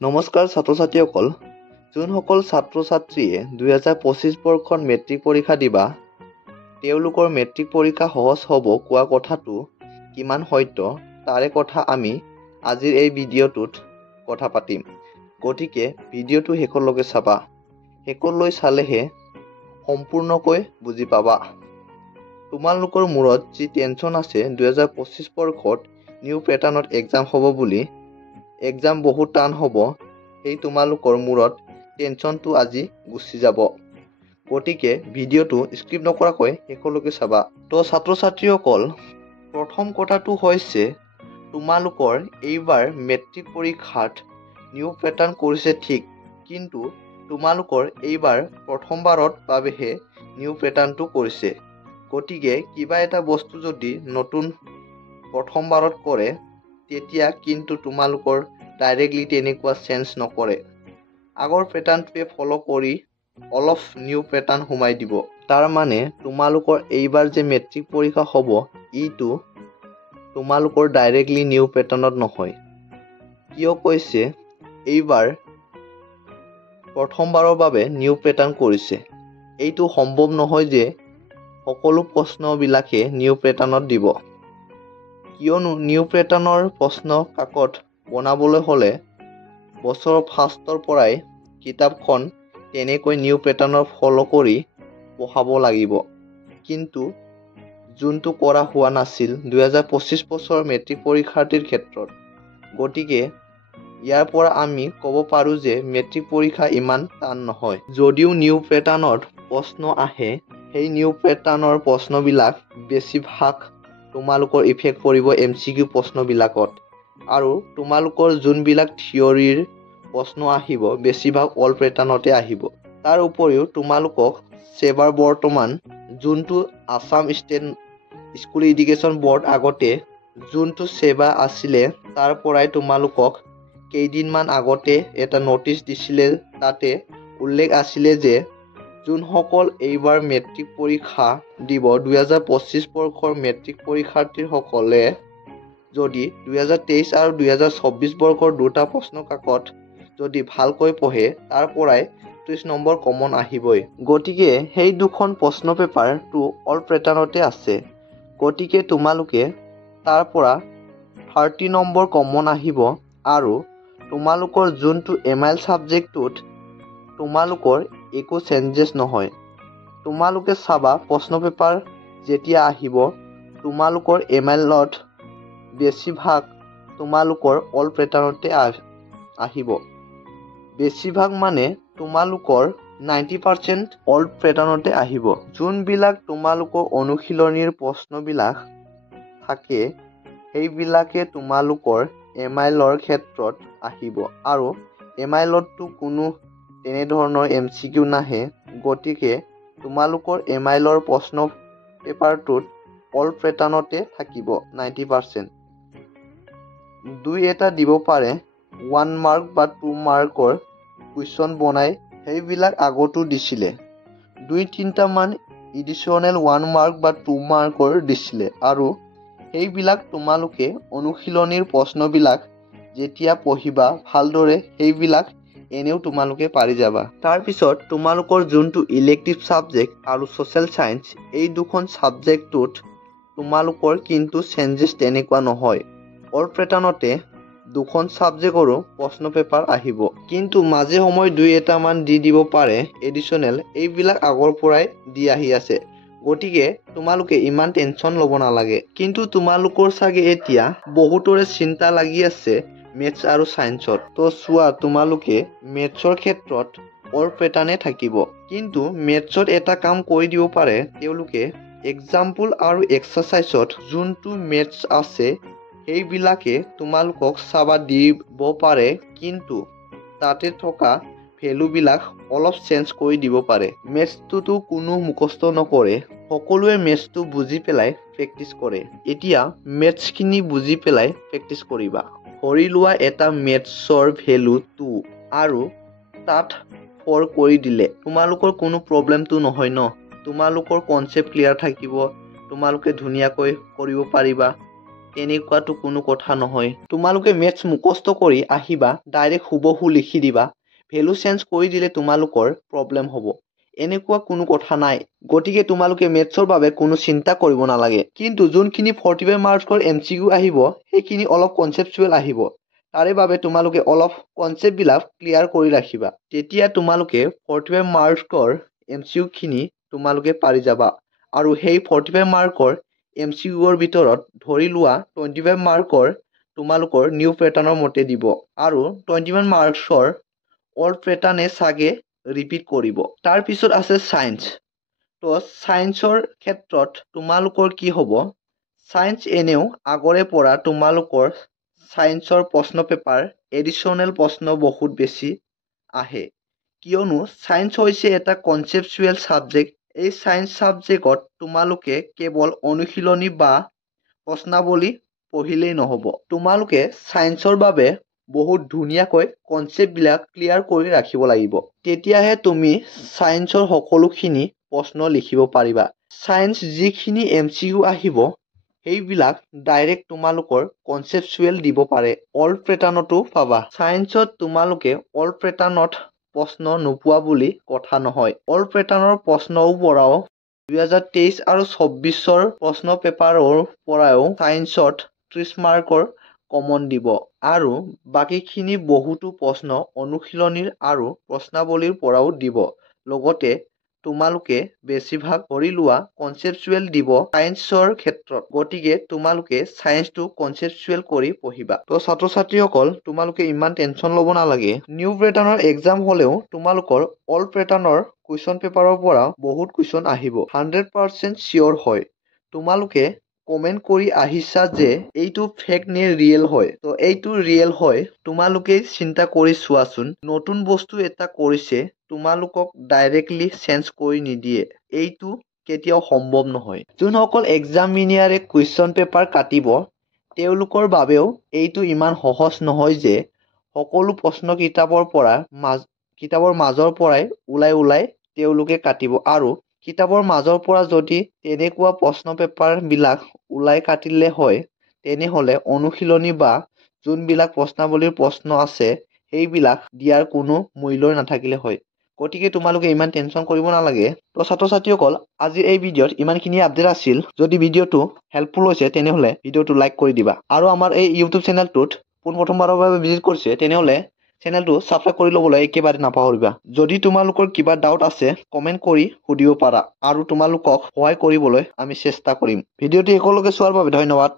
নমস্কাৰ ছাত্ৰ-ছাত্ৰীসকল, যোনসকল ছাত্ৰ-ছাত্ৰীয়ে 2025 বৰ্ষৰ মেট্ৰিক পৰীক্ষা দিবা, তেওঁলোকৰ মেট্ৰিক পৰীক্ষা সহজ হ'ব কোৱা কথাটো কিমান সত্য তাৰে কথা আমি আজিৰ এই ভিডিঅ'টোত কথা পাতিম। গতিকে ভিডিঅ'টো শেষলৈকে চাবা। শেষলৈ চালেহে সম্পূৰ্ণকৈ বুজি পাবা। তোমালোকৰ মূৰত যি টেনচন আছে 2025 বৰ্ষত নিউ পেটাৰ্ণত এক্সাম হ'ব বুলি, এক্সাম বহুত টান হ'ব, সেই তোমালোকৰ মূৰত টেনচনটো আজি গুচি যাব। গতিকে ভিডিঅ'টো স্কিপ নকৰাকৈ শেষলৈকে চাবা। তো ছাত্ৰ-ছাত্ৰীসকল, প্ৰথম কথাটো হৈছে তোমালোকৰ এইবাৰ মেট্ৰিক পৰীক্ষাত নিউ পেটাৰ্ণ কৰিছে ঠিক, কিন্তু তোমালোকৰ এইবাৰ প্ৰথমবাৰৰ বাবেহে নিউ পেটাৰ্ণটো কৰিছে। গতিকে কিবা এটা বস্তু যদি নতুন প্ৰথমবাৰত কৰে, তেতিয়া কিন্তু তোমালোকৰ ডাইৰেক্টলি তেনেকুৱা চেঞ্জ নকৰে। আগৰ পেটাৰ্ণটোৱে ফ'ল' কৰি অলপ নিউ পেটাৰ্ণ সোমাই দিব। তাৰ মানে তোমালোকৰ এইবাৰ যে মেট্ৰিক পৰীক্ষা হ'ব, ইটো তোমালোকৰ ডাইৰেক্টলি নিউ পেটাৰ্ণত নহয়। কিয় কৈছে এইবাৰ প্ৰথমবাৰৰ বাবে নিউ পেটাৰ্ণ কৰিছে। এইটো সম্ভৱ নহয় যে সকলো প্ৰশ্নবিলাকে নিউ পেটাৰ্ণত দিব। কিয়নো নিউ পেটাৰ্ণৰ প্ৰশ্ন কাকত বনাবলৈ হ'লে বছৰৰ ফাৰ্ষ্টৰ পৰাই কিতাপখন তেনেকৈ নিউ পেটাৰ্ণৰ ফ'ল' কৰি পঢ়াব লাগিব। কিন্তু যোনটো কৰা হোৱা নাছিল 2025 বছৰৰ মেট্ৰিক পৰীক্ষাৰ্থীৰ ক্ষেত্ৰত। গতিকে ইয়াৰ পৰা আমি ক'ব পাৰোঁ যে মেট্ৰিক পৰীক্ষা ইমান টান নহয়। যদিও নিউ পেটাৰ্ণত প্ৰশ্ন আহে, সেই নিউ পেটাৰ্ণৰ প্ৰশ্নবিলাক বেছিভাগ তোমালোকৰ ইফেক্ট পৰিব MCQ প্ৰশ্নবিলাকত। আৰু তোমালোকৰ যোনবিলাক থিয়ৰীৰ প্ৰশ্ন আহিব, বেছিভাগ অল পেটাৰ্ণতে আহিব। তাৰ উপৰিও তোমালোকক সেবাৰ বৰ্তমান যোনটো Assam state school education board আগতে যোনটো সেৱা আছিলে, তাৰ পৰাই তোমালোকক কেইদিনমান আগতে এটা নটিচ দিছিলে। তাতে উল্লেখ আছিলে যে যোনসকল এইবাৰ মেট্ৰিক পৰীক্ষা দিব, 2025 বৰ্ষৰ মেট্ৰিক পৰীক্ষাৰ্থীসকলে যদি 2023 আৰু 2024 বৰ্ষৰ দুটা প্ৰশ্ন কাকত যদি ভালকৈ পঢ়ে, তাৰ পৰাই 30 নম্বৰ কমন আহিবই। গতিকে সেই দুখন প্ৰশ্ন পেপাৰটো অল পেটাৰ্ণতে আছে। গতিকে তোমালোকে তাৰ পৰা 30 নম্বৰ কমন আহিব। আৰু তোমালোকৰ যোনটো MIL ছাবজেক্টটোত তোমালোকৰ একো চেঞ্জেছ নহয়। তোমালোকে চাবা প্ৰশ্ন পেপাৰ যেতিয়া আহিব, তোমালোকৰ MILত বেছিভাগ তোমালোকৰ অল পেটাৰ্ণতে আহিব। বেছিভাগ মানে তোমালোকৰ 90% অল পেটাৰ্ণতে আহিব। যোনবিলাক তোমালোকৰ অনুশীলনীৰ প্ৰশ্নবিলাক থাকে, সেইবিলাকে তোমালোকৰ MILৰ ক্ষেত্ৰত আহিব। আৰু MILততো কোনো তেনেধৰণৰ MCQ নাহে। গতিকে তোমালোকৰ MILৰ প্ৰশ্ন পেপাৰটোত অল পেটাৰ্ণতে থাকিব 90%। দুই এটা দিব পাৰে 1 মাৰ্ক বা 2 মাৰ্কৰ কুৱেশ্যন বনাই, সেইবিলাক আগতো দিছিলে। 2-3টা মান এডিশ্যনেল 1 মাৰ্ক বা 2 মাৰ্কৰ দিছিলে। আৰু সেইবিলাক তোমালোকে অনুশীলনীৰ প্ৰশ্নবিলাক যেতিয়া পঢ়িবা ভালদৰে, সেইবিলাক এনেও তোমালোকে পাৰি যাবা। তাৰপিছত তোমালোকৰ যোনটো ইলেক্টিভ ছাবজেক্ট আৰু ছ'চিয়েল ছায়েন্স, এই দুখন ছাবজেক্টটোত তোমালোকৰ কিন্তু চেঞ্জেছ তেনেকুৱা নহয়। অল পেটাৰ্ণতে দুখন ছাবজেক্টৰো প্ৰশ্ন পেপাৰ আহিব। কিন্তু মাজে সময়ে 2-এটা মান দি দিব পাৰে এডিশ্যনেল, এইবিলাক আগৰ পৰাই দি আহি আছে। গতিকে তোমালোকে ইমান টেনচন ল'ব নালাগে। কিন্তু তোমালোকৰ চাগে এতিয়া বহুতৰে চিন্তা লাগি আছে মেথছ আৰু ছায়েন্সত। তো চোৱা, তোমালোকে মেথছৰ ক্ষেত্ৰত অল পেটাৰ্ণে থাকিব। কিন্তু মেথছত এটা কাম কৰি দিব পাৰে তেওঁলোকে, এক্সাম্পল আৰু এক্সাৰচাইজত যোনটো মেথছ আছে সেইবিলাকে তোমালোকক চাবা দিব পাৰে, কিন্তু তাতে থকা ভেলুবিলাক অলপ চেঞ্জ কৰি দিব পাৰে। মেথছটোতো কোনো মুখস্থ নকৰে, সকলোৱে মেথছটো বুজি পেলাই প্ৰেক্টিচ কৰে। এতিয়া মেথছখিনি বুজি পেলাই প্ৰেক্টিচ কৰিবা। ধৰি লোৱা এটা মেথছৰ ভেলু 2 আৰু তাত 4 কৰি দিলে, তোমালোকৰ কোনো প্ৰব্লেমটো নহয় ন। তোমালোকৰ কনচেপ্ট ক্লিয়াৰ থাকিব, তোমালোকে ধুনীয়াকৈ কৰিব পাৰিবা। তেনেকুৱাটো কোনো কথা নহয়। তোমালোকে মেথছ মুখস্থ কৰি আহিবা, ডাইৰেক্ট হুবহু লিখি দিবা। ভেলু চেঞ্জ কৰি দিলে তোমালোকৰ প্ৰব্লেম হ'ব। এনেকুৱা কোনো কথা নাই। গতিকে তোমালোকে মেথছৰ বাবে কোনো চিন্তা কৰিব নালাগে। কিন্তু যোনখিনি 45 মাৰ্কৰ MCQ আহিব, সেইখিনি অলপ কনচেপচুৱেল আহিব। তাৰে বাবে তোমালোকে অলপ কনচেপ্টবিলাক ক্লিয়াৰ কৰি ৰাখিবা। তেতিয়া তোমালোকে 45 মাৰ্কৰ MCQ খিনি তোমালোকে পাৰি যাবা। আৰু সেই 45 মাৰ্কৰ MCQৰ ভিতৰত ধৰি লোৱা 25 মাৰ্কৰ তোমালোকৰ নিউ পেটাৰ্ণৰ মতে দিব। আৰু 21 মাৰ্কছৰ অল্ড পেটাৰ্ণে চাগে ৰিপিট কৰিব। তাৰপিছত আছে ছায়েন্স। তো ছায়েন্সৰ ক্ষেত্ৰত তোমালোকৰ কি হ'ব? ছায়েন্স এনেও আগৰে পৰা তোমালোকৰ ছায়েন্সৰ প্ৰশ্ন পেপাৰ এডিশ্যনেল প্ৰশ্ন বহুত বেছি আহে। কিয়নো ছায়েন্স হৈছে এটা কনচেপচুৱেল ছাবজেক্ট। এই ছায়েন্স ছাবজেক্টত তোমালোকে কেৱল অনুশীলনী বা প্ৰশ্নাৱলী পঢ়িলেই নহ'ব। তোমালোকে ছায়েন্সৰ বাবে বহুত ধুনীয়াকৈ কনচেপ্টবিলাক ক্লিয়াৰ কৰি ৰাখিব লাগিব। তেতিয়াহে তুমি ছায়েন্সৰ সকলোখিনি প্ৰশ্ন লিখিব পাৰিবা। ছায়েন্স যিখিনি MCQ আহিব, সেইবিলাক ডাইৰেক্ট তোমালোকৰ কনচেপচুৱেল দিব পাৰে। অল্ড পেটাৰ্ণতো পাবা। ছায়েন্সত তোমালোকে অল্ড পেটাৰ্ণত প্ৰশ্ন নোপোৱা বুলি কথা নহয়। অল্ড পেটাৰ্ণৰ প্ৰশ্নও পৰাও 2023 আৰু 24ৰ প্ৰশ্ন পেপাৰৰ পৰাও ছায়েন্সত 30 মাৰ্কৰ কমন দিব। আৰু বাকীখিনি বহুতো প্ৰশ্ন অনুশীলনীৰ আৰু প্ৰশ্নাৱলীৰ পৰাও দিব। লগতে তোমালোকে বেছিভাগ ধৰি লোৱা কনচেপচুৱেল দিব ছায়েন্সৰ ক্ষেত্ৰত। গতিকে তোমালোকে ছায়েন্সটো কনচেপচুৱেল কৰি পঢ়িবা। তো ছাত্ৰ-ছাত্ৰীসকল, তোমালোকে ইমান টেনশ্যন ল'ব নালাগে। নিউ পেটাৰ্ণৰ এক্সাম হ'লেও তোমালোকৰ অল্ড পেটাৰ্ণৰ কুৱেশ্যন পেপাৰৰ পৰা বহুত কুৱেশ্যন আহিব। 100% চিয়ৰ হয়। তোমালোকে কমেণ্ট কৰি আহিছা যে এইটো ফেক নে ৰিয়েল হয়। তো এইটো ৰিয়েল হয়। তোমালোকে চিন্তা কৰি চোৱাচোন। নতুন বস্তু এটা কৰিছে, তোমালোকক ডাইৰেক্টলি চেঞ্জ কৰি নিদিয়ে। এইটো কেতিয়াও সম্ভৱ নহয়। যোনসকল এক্সামিনিয়াৰে কুৱেশ্যন পেপাৰ কাটিব, তেওঁলোকৰ বাবেও এইটো ইমান সহজ নহয় যে সকলো প্ৰশ্ন কিতাপৰ মাজৰ পৰাই ওলাই তেওঁলোকে কাটিব। আৰু কিতাপৰ মাজৰ পৰা যদি তেনেকুৱা প্ৰশ্ন পেপাৰবিলাক ওলাই কাটিলে হয়, তেনেহ'লে অনুশীলনী বা যোনবিলাক প্ৰশ্নাৱলীৰ প্ৰশ্ন আছে, সেইবিলাক দিয়াৰ কোনো মূল্যই নাথাকিলে হয়। গতিকে তোমালোকে ইমান টেনশ্যন কৰিব নালাগে। তো ছাত্ৰ-ছাত্ৰীসকল, আজিৰ এই ভিডিঅ'ত ইমানখিনি আপডেট আছিল। যদি ভিডিঅ'টো হেল্পফুল হৈছে, তেনেহ'লে ভিডিঅ'টো লাইক কৰি দিবা। আৰু আমাৰ এই ইউটিউব চেনেলটোত পোনপ্ৰথমবাৰৰ বাবে ভিজিট কৰিছে, তেনেহ'লে চেনেলটো ছাবস্ক্ৰাইব কৰি ল'বলৈ একেবাৰে নাপাহৰিবা। যদি তোমালোকৰ কিবা ডাউট আছে, কমেণ্ট কৰি সুধিব পাৰা। আৰু তোমালোকক সহায় কৰিবলৈ আমি চেষ্টা কৰিম। ভিডিঅ'টো একেলগে চোৱাৰ বাবে ধন্যবাদ।